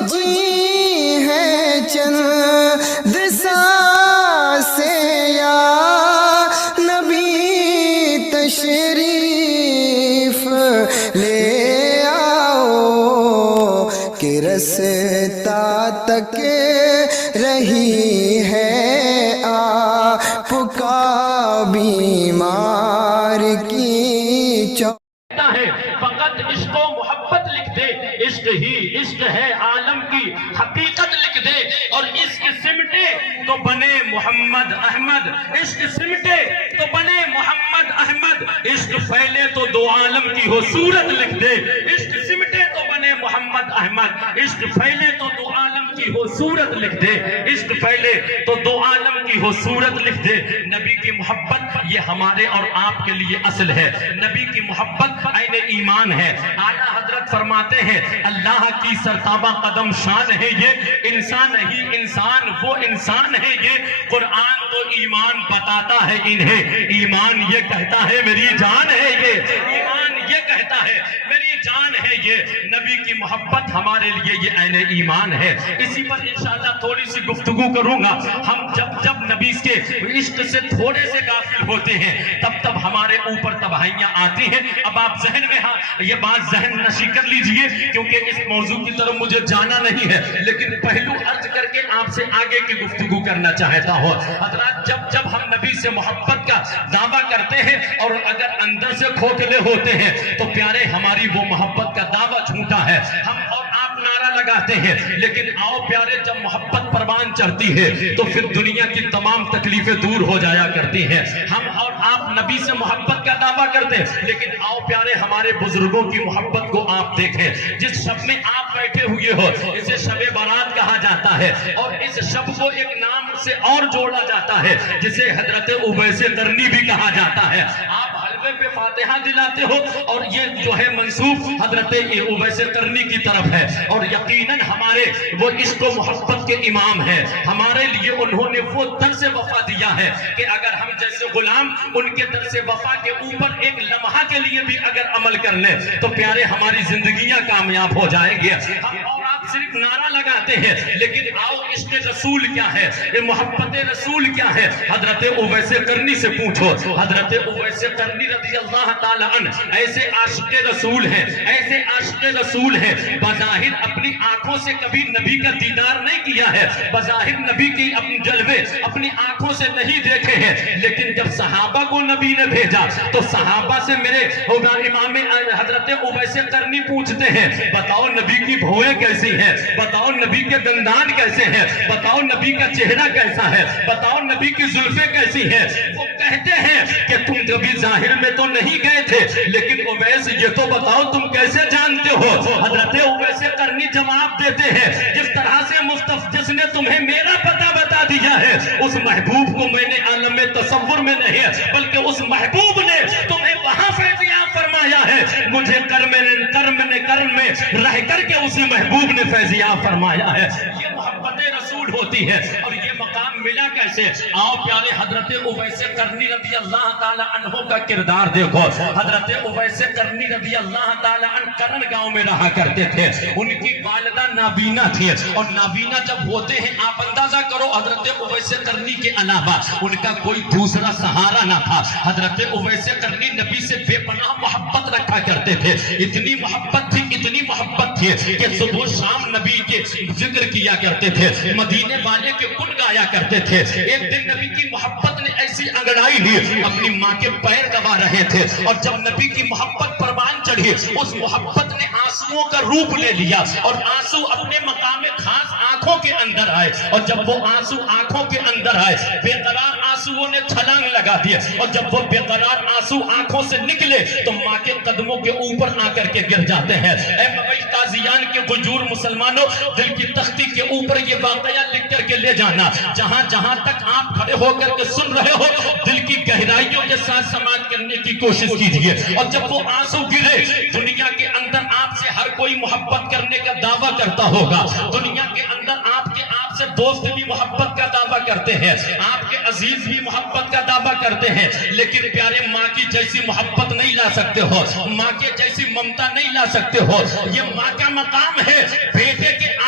بچی ہے چند سانسیں یا نبی تشریف لے آؤ کہ رستا تک رہی ہے آپ کا بیمار کی ہے فقط عشق و محبت لکھ دے، عشق ہی عشق ہے عالم کی حقیقت لکھ دے، اور عشق سمٹے تو بنے محمد احمد، عشق سمٹے تو بنے محمد احمد، عشق پھیلے تو دو عالم کی ہو صورت لکھ دے، عشق سمٹے تو بنے محمد احمد، عشق پھیلے تو دو عالم کی ہو صورت لکھ دے، عشق پھیلے تو دو عالم کی ہو صورت لکھ دے۔ نبی کی محبت یہ ہمارے اور آپ کے لیے اصل ہے، نبی کی محبت عین ایمان ہے۔ اعلیٰ حضرت فرماتے ہیں اللہ کی سرتابہ قدم شان ہے یہ، انسان نہیں انسان وہ انسان ہے یہ، قرآن تو ایمان بتاتا ہے انہیں، ایمان یہ کہتا ہے میری جان ہے یہ، ایمان یہ کہتا ہے میری جان ہے یہ۔ نبی کی محبت ہمارے لیے یہ عین ایمان ہے۔ اسی پر انشاءاللہ تھوڑی سی گفتگو کروں گا۔ ہم جب نبی کے عشق سے تھوڑے سے غافل ہوتے ہیں تب ہمارے اوپر تباہیاں آتی ہیں۔ اب آپ ذہن میں یہ بات ذہن نشی کر لیجئے کیونکہ اس موضوع کی طرف مجھے جانا نہیں ہے، لیکن پہلو عرض کر کے آپ سے آگے کی گفتگو کرنا چاہتا ہوں۔ حضرات جب ہم نبی سے محبت کا دعویٰ کرتے ہیں اور اگر اندر سے کھوکھلے ہوتے ہیں تو پیارے ہماری وہ محبت کا دعویٰ جھوٹا ہے۔ ہم اور آپ نعرہ لگاتے ہیں لیکن آؤ پیارے جب محبت پروان چڑھتی ہے تو پھر دنیا کی تمام تکلیفیں دور ہو جایا کرتی ہیں۔ ہم اور آپ نبی سے محبت کا دعویٰ کرتے ہیں لیکن آؤ پیارے ہمارے بزرگوں کی محبت کو آپ دیکھیں۔ جس شب میں آپ بیٹھے ہوئے ہو اسے شب برات کہا جاتا ہے، اور اس شب کو ایک نام سے اور جوڑا جاتا ہے جسے حضرت اویس قرنی بھی کہا جاتا ہے۔ آپ حلوے پہ فاتحہ دلاتے ہو اور یہ جو ہے منسوب حضرت اویس قرنی کی طرف ہے، اور یقیناً ہمارے وہ عشق و محبت کے امام ہیں۔ ہمارے لیے انہوں نے وہ درس وفا دیا ہے کہ اگر ہم جیسے غلام ان کے درس وفا کے اوپر ایک لمحہ کے لیے بھی اگر عمل کر لیں تو پیارے ہماری زندگیاں کامیاب ہو جائیں گے۔ ہم اور آپ صرف نعرہ لگاتے ہیں لیکن آؤ عشق رسول کیا ہے، محبت رسول کیا ہے، حضرت اویس قرنی سے پوچھو۔ حضرت اویس قرنی رضی اللہ تعالی عنہ ایسے عاشق رسول ہیں، ایسے عاشق رسول ہیں، بظاہر اپنی آنکھوں سے کبھی نبی کا دیدار نہیں کیا ہے، بظاہر نبی کی اپنے جلوے اپنی آنکھوں سے نہیں دیکھے ہیں، لیکن جب صحابہ کو نبی نے بھیجا تو صحابہ سے میرے امام حضرت اویس قرنی پوچھتے ہیں بتاؤ نبی کی بھویں کیسی ہیں، بتاؤ نبی کے دندان کیسے ہیں، بتاؤ نبی کا چہرہ کیسا ہے، بتاؤ نبی کی زلفیں کیسی ہیں۔ وہ کہتے ہیں کہ تم کبھی ظاہر میں تو نہیں گئے تھے لیکن اویس یہ تو بتاؤ تم کیسے جانتے ہو۔ حضرت اویس قرنی جواب دیتے ہیں جس طرح سے جس نے تمہیں میرا پتہ بتا دیا ہے اس محبوب کو میں نے عالم تصور میں نہیں بلکہ اس محبوب نے تمہیں وہاں فیضیاب فرمایا ہے، مجھے کرم میں رہ کر کے اسی محبوب نے فیضیاب فرمایا ہے۔ یہ محبت رسول ہوتی ہے اور یہ مقام ملا کیسے؟ آؤ پیارے حضرت اویس قرنی رضی اللہ تعالی عنہ کا کردار دیکھو۔ حضرت اویس قرنی رضی اللہ تعالی عنہ کرن گاؤں میں رہا کرتے تھے، ان کی والدہ نابینا تھی، اور نابینا جب ہوتے ہیں آپ اندازہ کرو حضرت اویس قرنی کے علاوہ ان کا کوئی دوسرا سہارا نہ تھا۔ حضرت اویس قرنی نبی سے بے پناہ محبت رکھا کرتے تھے، اتنی محبت تھی کہ صبح شام نبی کے ذکر کیا کرتے تھے، مدینے والے کے گن گایا کرتے تھے۔ ایک دن نبی کی محبت نے ایسی انگڑائی لی، اپنی ماں کے پیر دبا رہے تھے، اور جب نبی کی محبت پروان چڑھی اس محبت نے آنسوؤں کا روپ لے لیا، اور آنسو اپنے مقام خاص آنکھوں کے اندر آئے، اور جب وہ آنسو آنکھوں کے اندر آئے بے قرار آنسوؤں نے چھلانگ لگا دیا، اور جب وہ بے قرار آنسو آنکھوں سے نکلے تو ماں کے قدموں کے اوپر آ کر کے گر جاتے ہیں۔ اے مبئی قاضیان کے غجور مسلمانوں، دل کی تختی کے اوپر یہ واقعہ لکھ کر کے لے جانا، جہاں تک آپ کھڑے ہو کر کے سن رہے ہو دل کی گہرائیوں کے ساتھ سماعت کرنے کی کوشش کیجئے۔ اور جب وہ آنسو گرے، دنیا کے اندر آپ سے ہر کوئی محبت کرنے کا دعویٰ کرتا ہوگا، دنیا کے اندر آپ سے دوست بھی محبت کا دعویٰ کرتے ہیں، آپ کے عزیز بھی محبت کا دعویٰ کرتے ہیں، لیکن پیارے ماں کی جیسی محبت نہیں لا سکتے ہو، ماں کے جیسی ممتا نہیں لا سکتے ہو۔ یہ ماں کا مقام ہے، بیٹے کے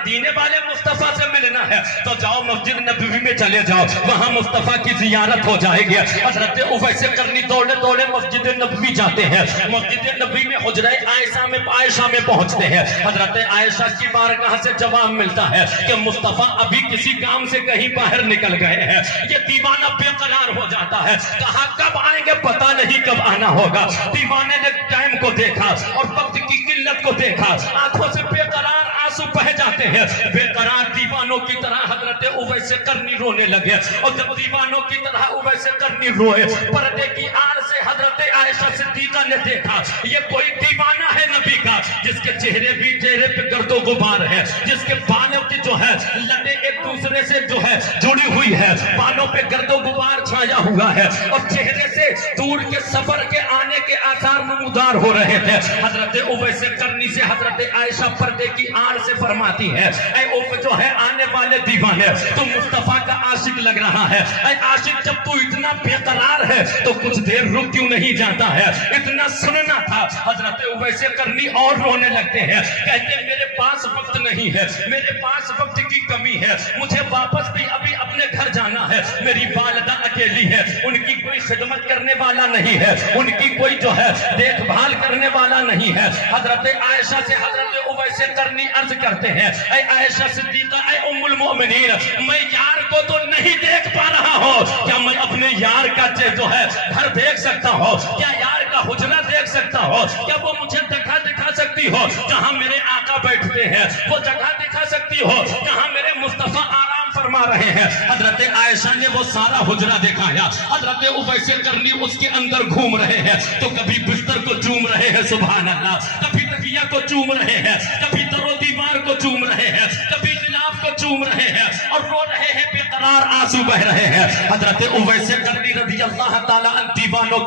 مدینے والے مصطفیٰ سے ملنا ہے تو جاؤ مسجد نبوی میں چلے جاؤ, وہاں مصطفیٰ کی زیارت ہو جائے گی. حضرت اویس قرنی دوڑے دوڑے مسجد نبوی جاتے ہیں. مسجد نبوی میں حجرہ عائشہ میں پہنچتے ہیں. حضرت عائشہ کی بارگاہ سے جواب ملتا ہے کہ مصطفیٰ ابھی کسی کام سے کہیں باہر نکل گئے ہیں. یہ دیوانہ بے قرار ہو جاتا ہے, کہا کب آئیں گے پتہ نہیں کب آنا ہوگا. دیوانے نے ٹائم کو دیکھا اور وقت کی قلت کو دیکھا, آنکھوں سے بے قرار آنسو بہہ جاتے ہیں. بے قرار دیوانوں کی طرح حضرت اویس قرنی رونے لگے, اور جب دیوانوں کی طرح اویس قرنی روئے, پردے کی آڑ سے حضرت عائشہ صدیقہ نے دیکھا یہ کوئی دیوانہ ہے نبی کا, جس کے چہرے پہ گرد و غبار ہے, جس کے بالوں کی جو ہے لٹے ایک دوسرے سے جو ہے جڑی ہوئی ہے, بالوں پہ گرد و غبار چھایا ہوا ہے, اور چہرے سے دور کے سفر کے آنے کے آثار نمودار ہو رہے تھے. حضرت اویس قرنی سے حضرت عائشہ پردے کی آڑ سے فرماتی ہے, اے جو ہے آنے والے دیوانے, تو مصطفیٰ کا عاشق لگ رہا ہے. اے عاشق, جب تو اتنا بے قرار ہے تو کچھ دیر رک کیوں نہیں جاتا ہے, اتنا سننا تھا. حضرت اویس قرنی اور رونے لگتے ہیں, کہتے ہیں میرے پاس وقت نہیں ہے, میرے پاس وقت کی کمی ہے, مجھے واپس بھی ابھی اپنے گھر جانا ہے. میری والدہ اکیلی ہے, ان کی کوئی خدمت کرنے والا نہیں ہے, ان کی کوئی جو ہے دیکھ بھال کرنے والا نہیں ہے. حضرت عائشہ سے حضرت اویس قرنی عرض کرتے ہیں, اے عائشہ صدیقہ, اے ام المؤمنین, میں یار کو تو نہیں دیکھ پا رہا ہوں, کیا میں اپنے یار کا جو ہے گھر دیکھ سکتا ہوں, کیا یار کا حجرہ دیکھ سکتا ہوں, کیا وہ مجھے جگہ دکھا سکتی ہو جہاں میرے آقا بیٹھتے ہیں, وہ جگہ دکھا سکتی ہو جہاں میرے مصطفیٰ آرام فرما رہے ہیں. حضرت عائشہ نے وہ سارا حجرہ دکھایا. حضرت اویس قرنی اس کے اندر گھوم رہے ہیں, تو کبھی بستر کو چوم رہے ہیں, سبحان اللہ, کبھی تکیہ کو چوم رہے ہیں, کبھی در و دیوار کو چوم رہے ہیں, کبھی غلاف کو چوم رہے ہیں, اور رو رہے ہیں, بے قرار آنسو بہ رہے ہیں. حضرت اویس قرنی رضی اللہ تعالیٰ عنہ دیوانوں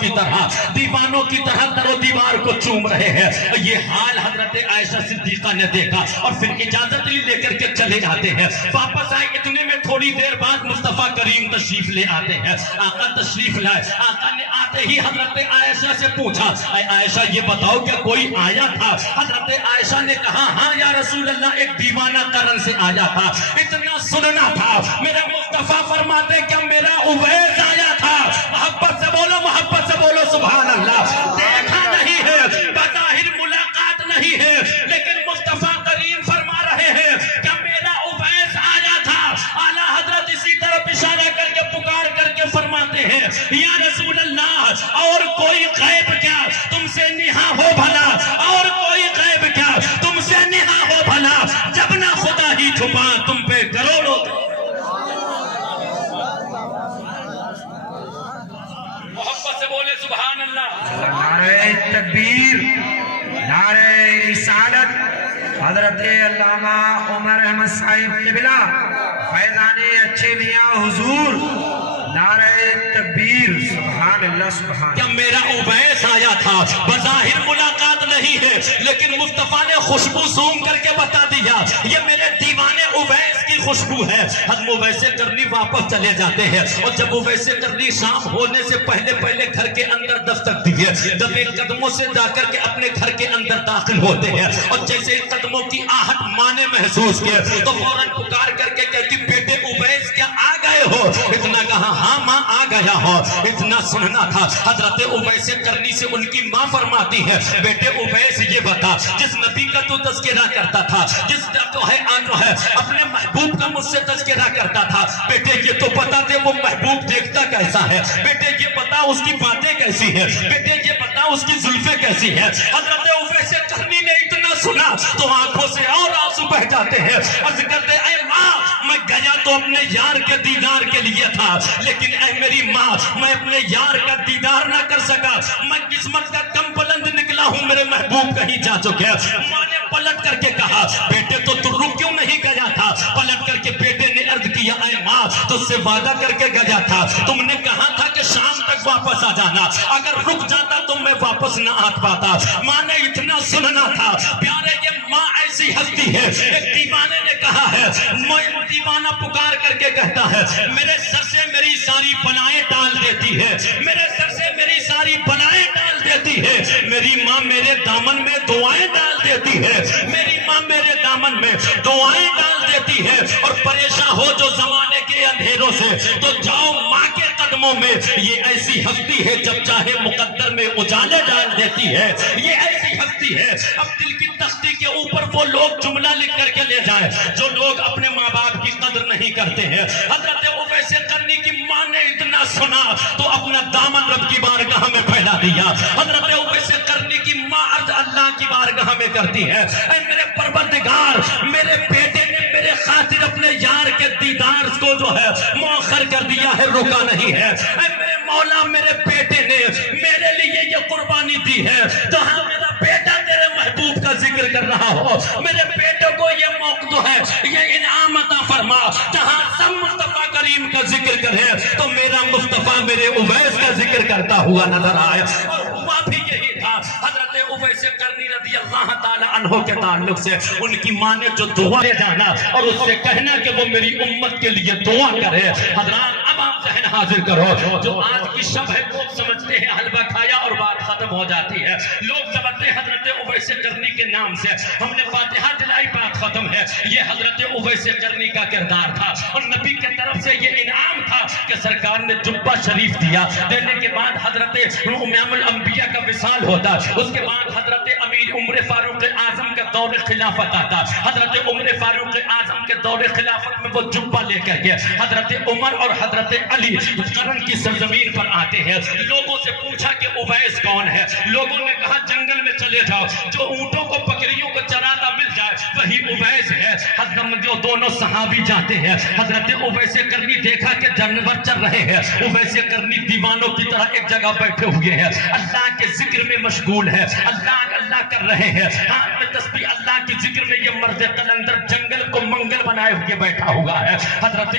کی طرح در و دیوار کو چوم رہے ہیں. یہ حال حضرت عائشہ صدیقہ نے دیکھا, اور پھر اجازت لے کر کے چلے جاتے ہیں. واپس آئے, اتنے میں تھوڑی دیر بعد مصطفیٰ کریم تشریف لے آتے ہیں. آقا تشریف لائے, آقا نے آتے ہی حضرت عائشہ سے پوچھا, اے عائشہ یہ بتاؤ کہ کوئی آیا تھا؟ حضرت عائشہ نے کہا, ہاں یا رسول اللہ, ایک دیوانہ قرن سے آیا تھا. اتنا سننا تھا, میرا مصطفیٰ فرماتے کہ میرا اویس آیا تھا. محبت سے بولو سبحان اللہ. دیکھا نہیں ہے, بظاہر ملاقات نہیں ہے, لیکن مصطفیٰ کریم فرما رہے ہیں کہ میرا اویس آیا تھا. اعلیٰ حضرت اسی طرف اشارہ کر کے پکار کر کے فرماتے ہیں, یا رسول اللہ, اور کوئی غیب کیا تم سے نہا ہو بھلا, اور کوئی غیب کیا تم سے نہا ہو بھلا, جب نہ خدا ہی چھپا تم پہ کروڑوں. محبت سے بولے سبحان اللہ. نعرہ تکبیر, نعرہ رسالت. حضرت علامہ عمر احمد صاحب قبلہ فیضان اچھے میاں حضور, نعرہ تکبیر, سبحان اللہ سبحان اللہ. کیا میرا اویس آیا تھا, بظاہر ملاقات نہیں ہے, لیکن مصطفیٰ نے خوشبو زوم کر کے بتا دیا یہ میرے دیوانے اویس کی خوشبو ہے. ہم اویس قرنی واپس چلے جاتے ہیں, اور جب اویس قرنی شام ہونے سے پہلے گھر کے اندر دستک دیے, جب ایک قدموں سے جا کر کے اپنے گھر کے اندر داخل ہوتے ہیں, اور جیسے قدموں کی آہٹ ماں نے محسوس کیا تو فوراً پکار کر کے کہتی, بیٹے اویس کیا آ گئے ہو؟ اتنا کہا, ہاں ماں آ گیا ہو. اتنا سننا تھا. حضرت اویس قرنی سے ان کی ماں فرماتی ہے, بیٹے اویس یہ بتا, جس نبی کا تو تذکرہ کرتا تھا, جس جو ہے اپنے محبوب کا مجھ سے تذکرہ کرتا تھا, بیٹے یہ تو بتا دے وہ محبوب دیکھتا کیسا ہے, بیٹے یہ بتا اس کی باتیں کیسی ہے, بیٹے یہ بتا اس کی زلفیں کیسی ہے. حضرت اویس قرنی نے اتنا سنا تو آنکھوں سے اور آنسو بہ جاتے ہیں. عرض کرتے, اے ماں, میں گیا تو اپنے یار کے دیدار کے لیے تھا, لیکن اے میری ماں, میں اپنے یار کا دیدار نہ کر سکا. میں قسمت کا کم بلند نکلا ہوں, میرے محبوب کہیں جا چکے. ماں نے پلٹ کر کے کہا, بیٹے تو رک کیوں نہیں گیا تھا؟ پلٹ کر کے بیٹے نے عرض کیا, اے ماں, تجھ سے وعدہ کر کے گیا تھا, تم نے کہا تھا کہ شام تک واپس آ جانا, اگر رک جاتا تو میں واپس نہ آ پاتا. ماں نے اتنا سننا تھا. پیارے, یہ ماں ایسی ہستی ہے. ایک دیوانے نے کہا ہے, میں دیوانہ پکار کر کے کہتا ہے, میرے سر سے میری ساری بلائیں ٹال دیتی ہے, میرے سر سے میری ساری بلائیں ٹال دیتی ہے. میری ماں میرے دامن میں دعائیں ڈال دیتی ہے, میری ماں میرے دامن میں دعائیں ڈال دیتی ہے، اور پریشان ہو جو زمانے کے اندھیروں سے تو جاؤ ماں کے قدموں میں، یہ ایسی ہستی ہے جب چاہے مقدر میں اجالے ڈال دیتی ہے، یہ ایسی ہستی ہے۔ اب دل کی تختی کے اوپر وہ لوگ جملہ لکھ کر کے لے جائیں جو لوگ اپنے ماں باپ کی قدر نہیں کرتے ہیں۔ حضرت اویس قرنی کی ماں نے اتنا سنا تو اپنا دامن رب کی بارگاہ میں پھیلا دیا۔ حضرت اویس قرنی کی ماں عرض اللہ کی بارگاہ میں کرتی ہے، اے میرے پروردگار، میرے بیٹے نے میرے خاطر اپنے یار کے دیدار کو جو ہے مؤخر کر دیا ہے، رکا نہیں ہے۔ اے میرے مولا، میرے بیٹے نے میرے لیے یہ قربانی دی ہے، جہاں میرا بیٹا تیرے محبوب کا ذکر کر رہا ہو، میرے بیٹے کو یہ موقع ہے، یہ انعام عطا فرما، جہاں سب مصطفیٰ کریم کا ذکر کرے تو میرا مصطفیٰ میرے اویس کا ذکر کرتا ہوا نظر آئے۔ اور ہوا بھی یہی تھا۔ حضرت اویس قرنی رضی اللہ تعالی عنہ کے تعلق سے ان کی ماں نے جو دعا لے جانا اور اس سے کہنا کہ وہ میری امت کے لیے دعا کرے۔ حضرات اب آپ ذہن حاضر کرو، جو آج کی شب ہے لوگ سمجھتے ہیں حلوہ کھایا اور بات ختم ہو جاتی ہے، لوگ سمجھتے ہیں حضرت اویس قرنی کے نام سے ہم نے فاتحہ دلائی بات ختم ہے۔ یہ حضرت اویس قرنی کا کردار تھا، اور نبی کے طرف سے یہ انعام تھا کہ سرکار نے جبہ شریف دیا، دینے کے بعد حضرت امام الانبیاء کا وصال ہوتا، اس کے بعد حضرت امیر عمر فاروق اعظم کا دور خلافت آتا۔ حضرت عمر فاروق اعظم کے دور خلافت میں وہ جبہ لے کر کے حضرت عمر اور حضرت علی قرن کی سرزمین پر آتے ہیں۔ لوگوں سے پوچھا کہ اویس کون ہے؟ لوگوں نے کہا جنگل میں چلے جاؤ، جو اونٹوں کو بکریوں کو چراتا مل جائے وہی اویس ہے۔ حضرت جو دونوں صحابی جاتے ہیں، حضرت اویس قرنی دیکھا کہ جانور چر رہے ہیں، اویس قرنی دیوانوں کی طرح ایک جگہ بیٹھے ہوئے ہیں، اللہ کے ذکر میں مشغول ہے، اللہ اللہ کر رہے ہیں، ہاتھ میں تسبیح اللہ کے ذکر میں یہ مرد قلندر جنگل کو منگل بنائے ہوئے بیٹھا ہوا ہے۔ حضرت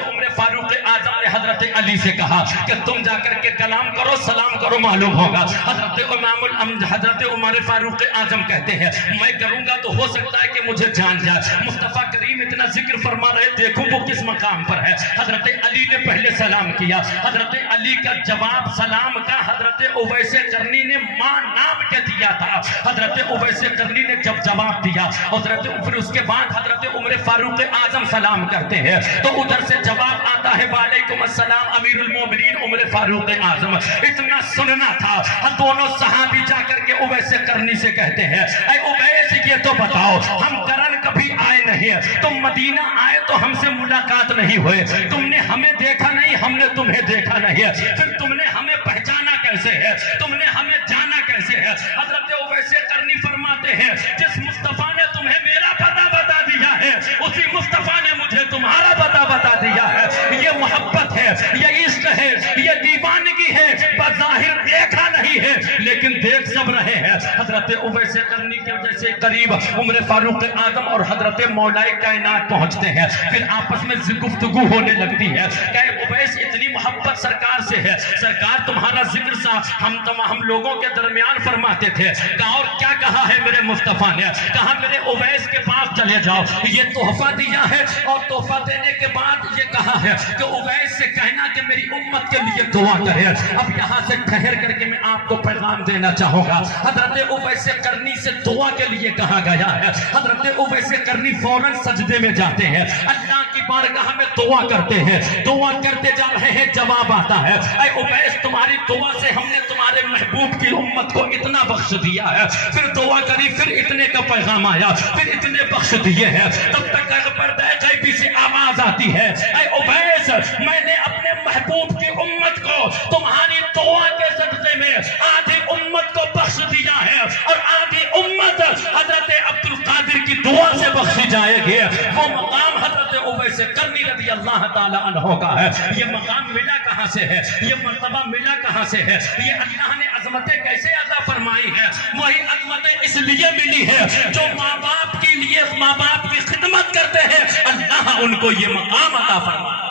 عمر فاروق اعظم نے حضرت علی سے کہا کہ تم جا کر کے کلام کرو، سلام کرو، معلوم ہوگا۔ حضرت عمر فاروق اعظم کہتے ہیں میں کروں گا تو ہو سکتا ہے کہ مجھے جان جائے، مصطفیٰ کریم اتنا ذکر فرما رہے، دیکھوں وہ کس مقام پر ہے۔ حضرت علی نے پہلے سلام کیا، حضرت علی کا جواب سلام کا حضرت اویس قرنی نے ماں نام کے دیا تھا۔ حضرت اویس قرنی نے جب جواب دیا، پھر اس کے بعد حضرت عمر فاروق اعظم سلام کرتے ہیں تو ادھر سے جواب آتا ہے وعلیکم السلام امیر المومنین عمر فاروق اعظم۔ اتنا سننا تھا، دونوں صحابی جا کر کے اویس قرنی سے کہتے ہیں اے اویس یہ تو بتاؤ، ہم کرن کبھی آئے نہیں، تم مدینہ آئے تو ہم سے ملاقات نہیں ہوئے، تم نے ہمیں دیکھا نہیں، ہم نے تمہیں دیکھا نہیں، پھر تم نے ہمیں پہچانا کیسے ہے، تم نے ہمیں جانا کیسے ہے؟ حضرت اویس قرنی فرماتے ہیں جس مصطفیٰ نے تمہیں میرا پتہ بتا دیا ہے اسی مصطفیٰ نے مجھے تمہارا پتہ بتا دیا ہے۔ یہ محبت ہے، یہ عشق ہے، یہ دیوانگی ہے، بظاہر دیکھا نہیں ہے لیکن دیکھ سب رہے ہیں۔ حضرت اویس قرنی کے وجہ سے قریب عمر فاروق اعظم اور حضرت مولا کائنات پہنچتے ہیں، پھر آپس میں گفتگو ہونے لگتی ہے کہ اویس اتنی محبت سرکار سے ہے، سرکار تمہارا ذکر سا ہم لوگوں کے درمیان فرماتے تھے، کہا اور کیا کہا ہے میرے مصطفیٰ نے؟ کہا میرے اویس کے پاس چلے جاؤ، یہ تحفہ دیا ہے، اور تحفہ دینے کے بعد یہ کہا ہے کہ اویس سے کہنا کہ میری امت کے لیے دعا کرے۔ اب یہاں سے ٹھہر کر کے میں آپ کو پیغام دینا چاہوں گا، حضرت اویس قرنی سے دعا کے لیے کہا گیا ہے۔ حضرت اویس قرنی فوراً سجدے میں جاتے ہیں، اللہ کی بارگاہ میں دعا کرتے ہیں، دعا کرتے جا رہے ہیں، جواب آتا ہے اے اویس تمہاری دعا سے ہم نے تمہارے محبوب کی امت کو اتنا بخش دیا ہے، پھر دعا کری، پھر اتنے کا پیغام آیا، پھر اتنے بخش دیے ہیں، تب تک پردہ غیبی سے آواز آتی ہے اے اویس میں نے اپنے محبوب کی امت کو تمہاری دعا کے صدقے میں آدھی امت کو بخش دیا ہے، اور آدھی امت حضرت عبد القادر کی دعا سے بخشی جائے گی۔ وہ مقام حضرت اویس قرنی رضی اللہ تعالی عنہ کا ہے۔ یہ مقام ملا کہاں سے ہے؟ یہ مرتبہ ملا کہاں سے ہے؟ یہ اللہ نے عظمتیں کیسے عطا فرمائی ہے؟ وہی عظمتیں اس لیے ملی ہے جو ماں باپ کے لیے ماں باپ کی خدمت کرتے ہیں، اللہ ان کو یہ مقام عطا فرمایا۔